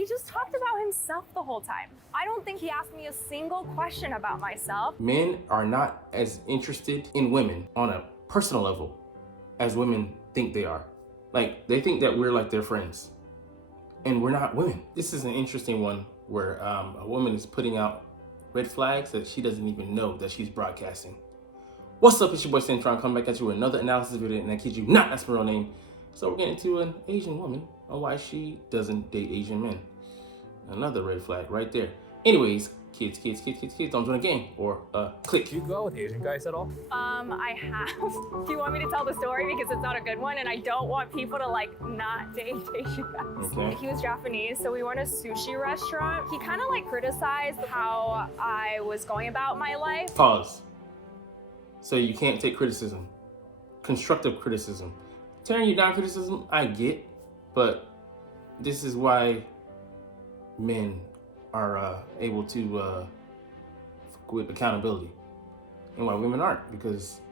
He just talked about himself the whole time. I don't think he asked me a single question about myself. Men are not as interested in women on a personal level as women think they are. Like, they think that we're like their friends, and we're not women. This is an interesting one where a woman is putting out red flags that she doesn't even know that she's broadcasting. What's up, it's your boy Cintron, coming back at you with another analysis video, and I kid you not, that's my real name. So we're getting to an Asian woman on why she doesn't date Asian men. Another red flag right there. Anyways, kids, don't join a game or click. Do you go out with Asian guys at all? I have. Do you want me to tell the story? Because it's not a good one, and I don't want people to like not date Asian guys. Okay. He was Japanese, so we went to a sushi restaurant. He kind of like criticized how I was going about my life. Pause. So you can't take criticism, constructive criticism. Tearing you down criticism, I get, but this is why men are able to with accountability, and why women aren't, because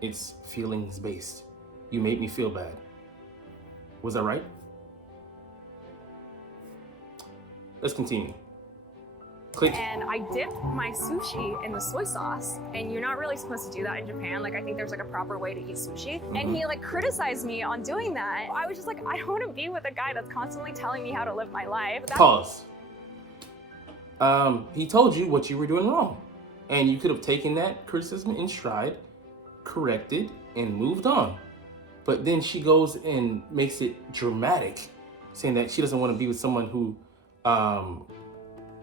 it's feelings based. You made me feel bad. Was I right? Let's continue. Click. And I dipped my sushi in the soy sauce, and you're not really supposed to do that in Japan. Like, I think there's like a proper way to eat sushi. And he like criticized me on doing that. I was just like, I don't want to be with a guy that's constantly telling me how to live my life. Pause. He told you what you were doing wrong, and you could have taken that criticism in stride, corrected, and moved on. But then she goes and makes it dramatic, saying that she doesn't want to be with someone who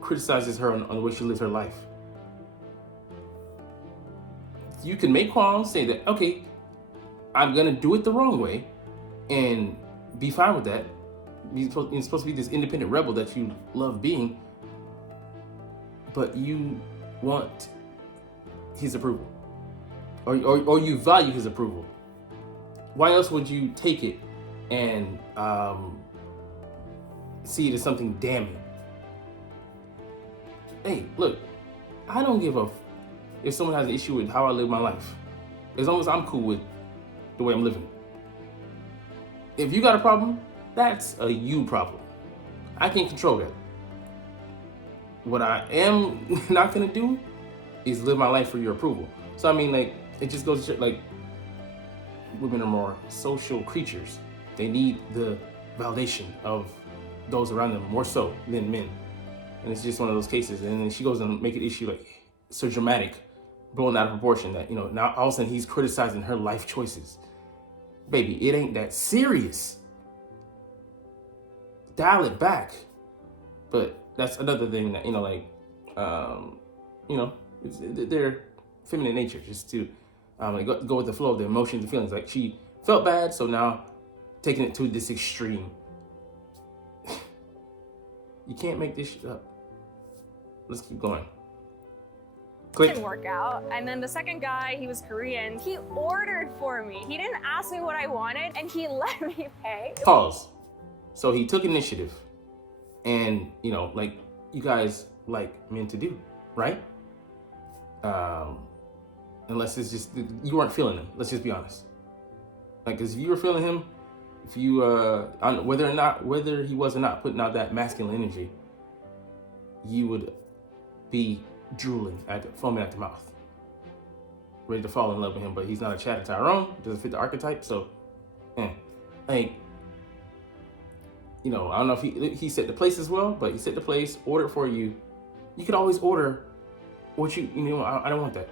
criticizes her on the way she lives her life. You can make qualms, say that, okay, I'm gonna do it the wrong way, and be fine with that. You're supposed to be this independent rebel that you love being, but you want his approval, or you value his approval. Why else would you take it and see it as something damning? Hey, look, I don't give a if someone has an issue with how I live my life, as long as I'm cool with the way I'm living. If you got a problem, that's a you problem. I can't control that. What I am not gonna do is live my life for your approval. So I mean, like, it just goes to, like, women are more social creatures. They need the validation of those around them more so than men. And it's just one of those cases. And then she goes and make an issue like so dramatic, blown out of proportion, that, you know, now all of a sudden he's criticizing her life choices. Baby, it ain't that serious. Dial it back. But that's another thing that, you know, like, you know, it's their feminine nature, just to like go with the flow of the emotions and feelings. Like, she felt bad, so now taking it to this extreme. You can't make this shit up. Let's keep going. Click. Didn't work out. And then the second guy, he was Korean. He ordered for me. He didn't ask me what I wanted, and he let me pay. Pause. So he took initiative, and, you know, like you guys like men to do, right? Unless it's just you weren't feeling him. Let's just be honest. Like, 'cause if you were feeling him, if you whether he was or not putting out that masculine energy, you would be drooling foaming at the mouth, ready to fall in love with him. But he's not a Chad Tyrone, doesn't fit the archetype. So, like, you know, I don't know if he set the place as well, but he set the place, ordered for you. You could always order what you know. I don't want that.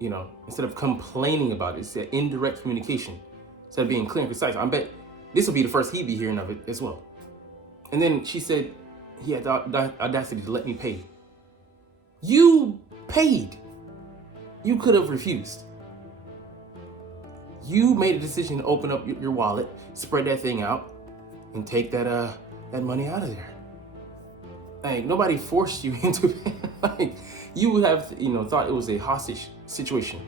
You know, instead of complaining about it, it's that indirect communication. Instead of being clear and concise, I bet this will be the first he'd be hearing of it as well. And then she said he had the audacity to let me pay. You paid. You could have refused. You made a decision to open up your wallet, spread that thing out, and take that money out of there. Like, nobody forced you into it. Like, you would have, you know, thought it was a hostage situation.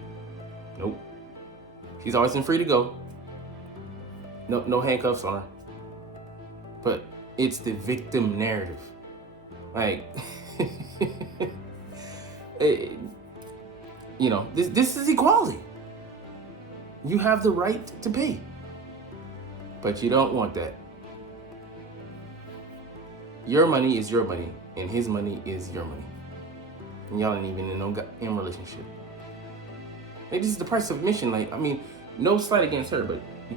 Nope. She's always been free to go. No handcuffs on her. But it's the victim narrative. Like, you know, this is equality. You have the right to pay, but you don't want that. Your money is your money, and his money is your money. And y'all ain't even in no goddamn relationship. Like, this is the price of admission. Like, I mean, no slight against her, but you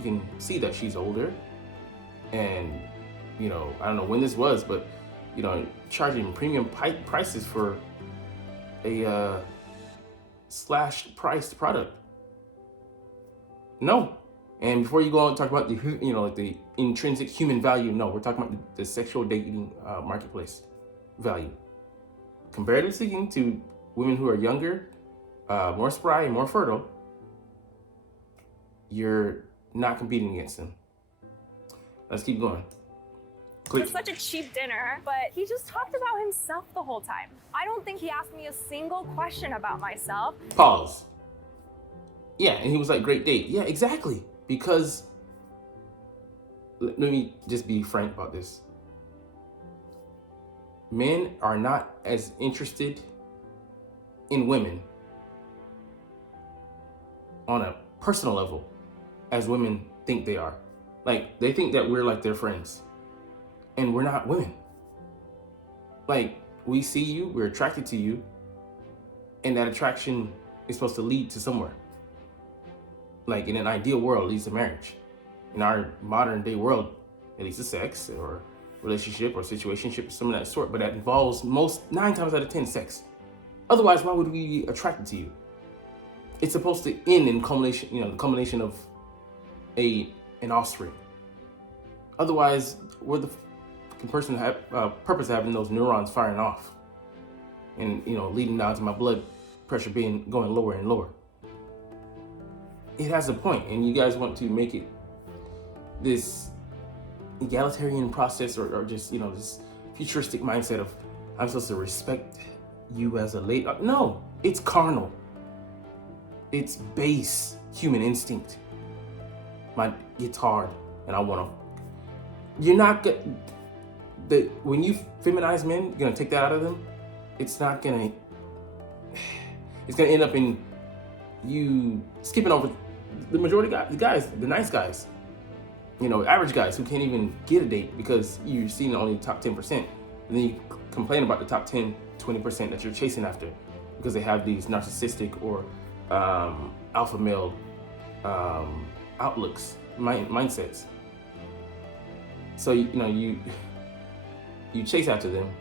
can see that she's older, and you know, I don't know when this was, but you know, charging premium prices for a slashed priced product. No. And before you go on and talk about the, you know, like the intrinsic human value, no, we're talking about the sexual dating marketplace value. Comparatively speaking to women who are younger, more spry, and more fertile, you're not competing against them. Let's keep going. It was such a cheap dinner, but he just talked about himself the whole time. I don't think he asked me a single question about myself. Pause. Yeah, and he was like, great date. Yeah, exactly. Because, let me just be frank about this. Men are not as interested in women on a personal level as women think they are. Like, they think that we're like their friends. And we're not women. Like, we see you, we're attracted to you, and that attraction is supposed to lead to somewhere. Like, in an ideal world, it leads to marriage. In our modern day world, it leads to sex or relationship or situationship, some of that sort, but that involves 9 times out of 10 sex. Otherwise, why would we be attracted to you? It's supposed to end in culmination, you know, the culmination of an offspring. Otherwise, we're the person purpose of having those neurons firing off, and you know, leading down to my blood pressure going lower and lower. It has a point, and you guys want to make it this egalitarian process, or just, you know, this futuristic mindset of I'm supposed to respect you as a lady. No, it's carnal. It's base human instinct. It's hard, and I want to. You're not gonna. When you feminize men, you're gonna take that out of them. It's not gonna. It's gonna end up in you skipping over the majority of the guys, the nice guys. You know, average guys who can't even get a date because you're seeing only the top 10%. And then you complain about the top 10, 20% that you're chasing after because they have these narcissistic or alpha male outlooks, mindsets. So, you know, you chase after them,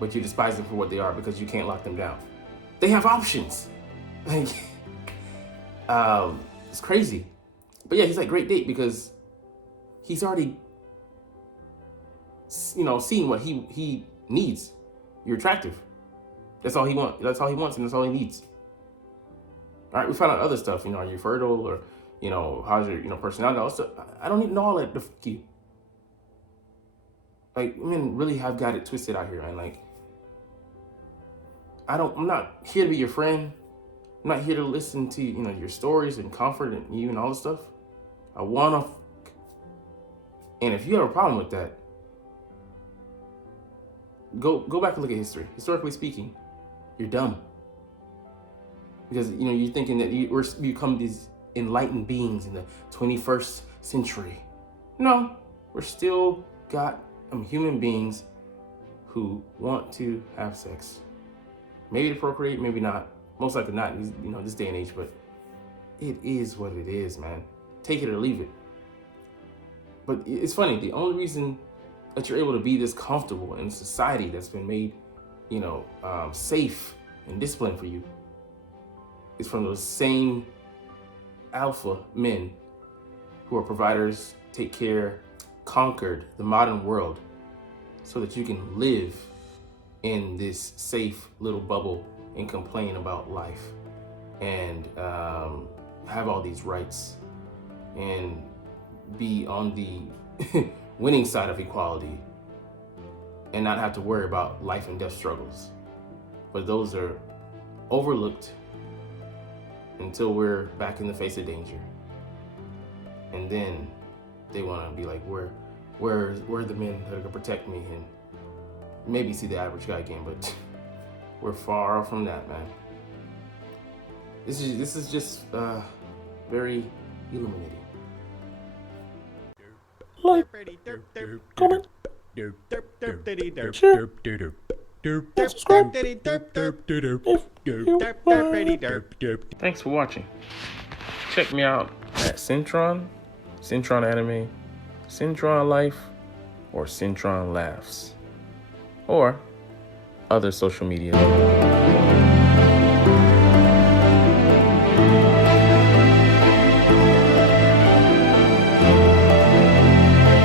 but you despise them for what they are because you can't lock them down. They have options. Like, it's crazy. But yeah, he's like, great date because he's already, you know, seeing what he needs. You're attractive. That's all he wants. That's all he wants, and that's all he needs. All right, we found out other stuff. You know, are you fertile, or you know, how's your, you know, personality? All stuff. I don't need to know all that. The fuck you. Like, women really have got it twisted out here, man. Like, I'm not here to be your friend. I'm not here to listen to, you know, your stories and comfort and you and all this stuff. I wanna and if you have a problem with that, go back and look at history. Historically speaking, you're dumb. Because, you know, you're thinking that you become these enlightened beings in the 21st century. No, we're still got human beings who want to have sex. Maybe to procreate, maybe not. Most likely not in, you know, this day and age, but it is what it is, man. Take it or leave it. But it's funny, the only reason that you're able to be this comfortable in a society that's been made, you know, safe and disciplined for you is from those same alpha men who are providers, take care, conquered the modern world so that you can live in this safe little bubble and complain about life and have all these rights and be on the winning side of equality and not have to worry about life and death struggles. But those are overlooked until we're back in the face of danger. And then they want to be like, where are the men that are gonna protect me? And maybe see the average guy again, but we're far off from that, man. This is just very illuminating. Like, comment, Thanks for watching. Check me out at Cintron, Cintron Anime, Cintron Life, or Cintron Laughs, or other social media.